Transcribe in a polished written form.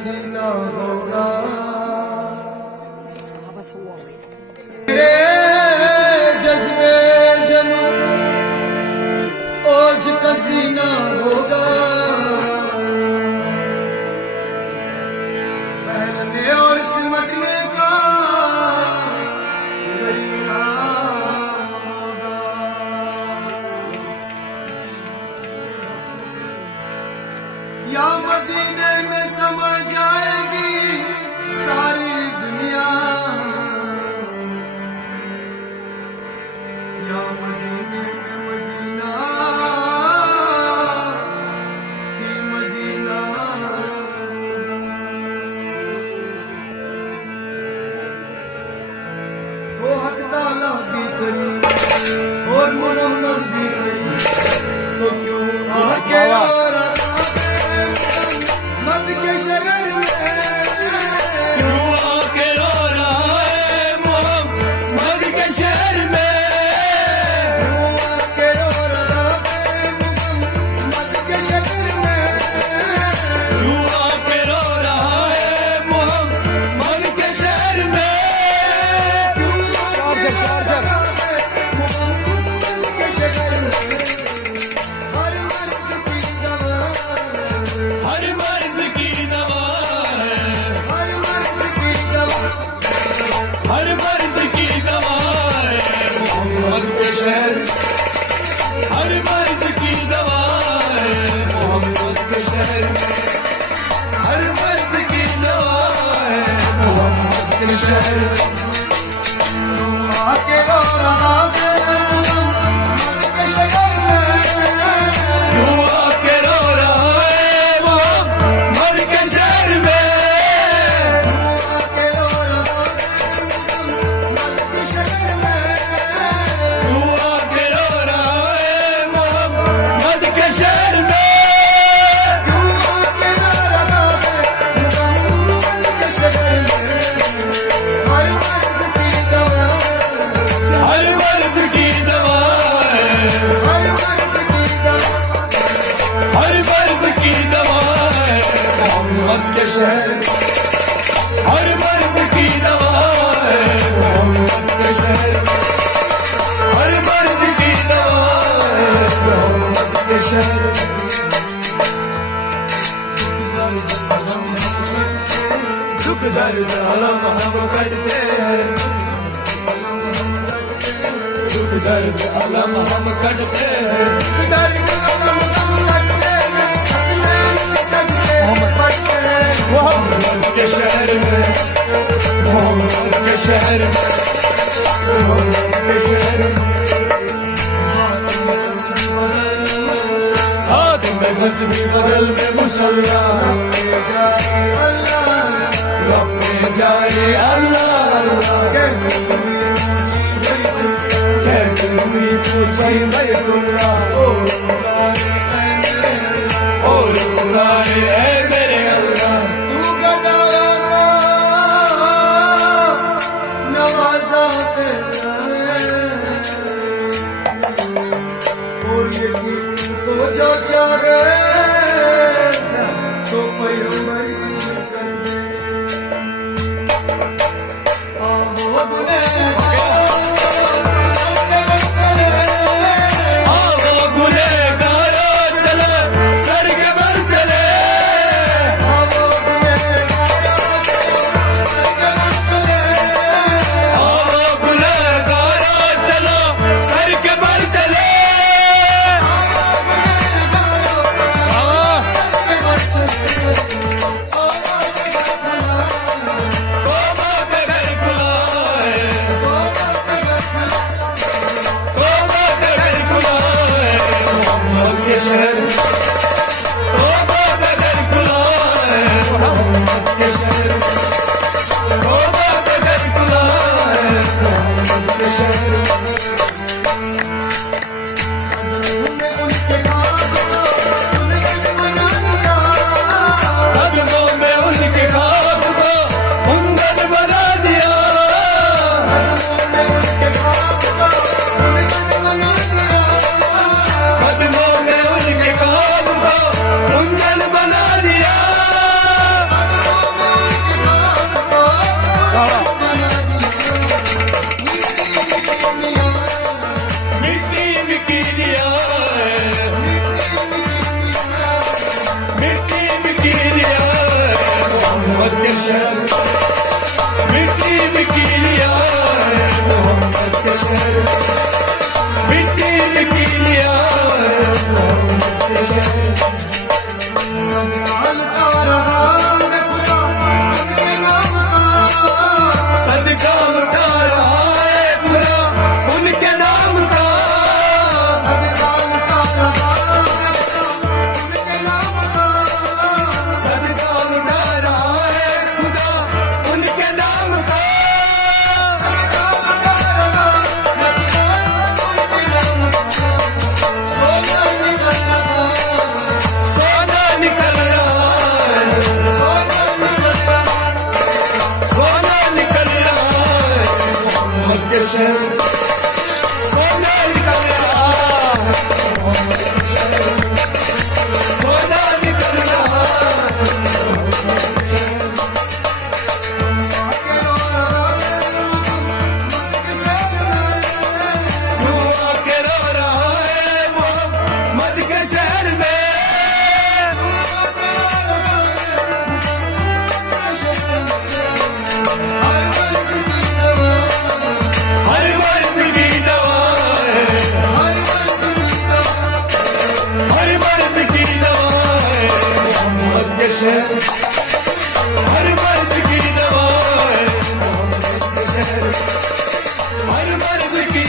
कसी ना होगा तेरे जज्बे जनू ओज कसी ना होगा पहनने और सिमटने का करीना होगा या मदीने में समा जाएगी सारी दुनिया या मदीने में मदीना ही मदीना तो हक ताला भी करी और मुहम्मद भी करी तो क्यों आके और मद के शहर में क्यों आके रो रहा है मोहम्मद के शहर में क्यों आके रो रहा है मुहम्मद के शहर में क्यों आके रो रहा है मोहम्मद के शहर में क्यों आके रो रहा है मुहम्मद के शहर में हर मर्ज की दवा हर मर्ज की दवा है हर मर्ज की दवा हर मर्ज की दवा है मोहम्मद के शहर हर मर्ज की दवा है मोहम्मद के शहर हर मर्ज की दवा है मोहम्मद के शहर क्यों आके रो रहा है मुहम्मद के शहर में क्यों आके रो रहा है मोहम्मद के शहर में आके रो रहा है मुहम्मद के शहर में क्यों आके रो रहा है मोहम्मद के शहर में क्यों आके रो रहा है मुहम्मद के शहर में हर मर्ज की दवा हर मर्ज की दवा है हर मर्ज की दवा हर मर्ज की दवा है मोहम्मद के शहर हर मर्ज की दवा है मोहम्मद के शहर हर मर्ज की दवा है मोहम्मद के शहर दुख दर्द अलम हम करते हैं दुख दर्द अलम हम करते हैं दर्द अलम हम लगते हैं हंसने सजदे पड़ते हैं मोहम्मद के शहर में मोहम्मद के शहर में मोहम्मद के शहर में हाथ में तस्बीह बदल में मुसल्ला रब में जाए अल्लाह अल्लाह कहते हुई पूछी बैतुल्लाह ओ रुलाए ऐ मेरे अल्लाह तू गदारा का नवाजा करता है और ये दिल को जो चाहे तो पैगंबर कर दे शहर मिट्टी मिट्टी लिया है मोहम्मद के शहर मिट्टी मिट्टी लिया है मोहम्मद के शहर सदका लुटा रहा है खुदा उनके नाम का सदका लुटा रहा है खुदा उनके नाम का सदका लुटा रहा है खुदा उनके नाम का सदका लुटा रहा है खुदा उनके नाम का सदका लुटा रहा है खुदा उनके नाम का सोना निकल रहा सोना निकल रहा है सोना निकल रहा सोना निकल रहा है मोहम्मद के शहर सोना निकल रहा है मोहम्मद के शहर सोना निकल रहा है आके रो रहा है मोहम्मद के शहर में तू आके रो रहा है मोहम्मद के शहर में हर मर्ज की दवा है हर मर्ज की दवा है मोहम्मद के शहर हर मर्ज की दवा है मोहम्मद के शहर हर मर्ज की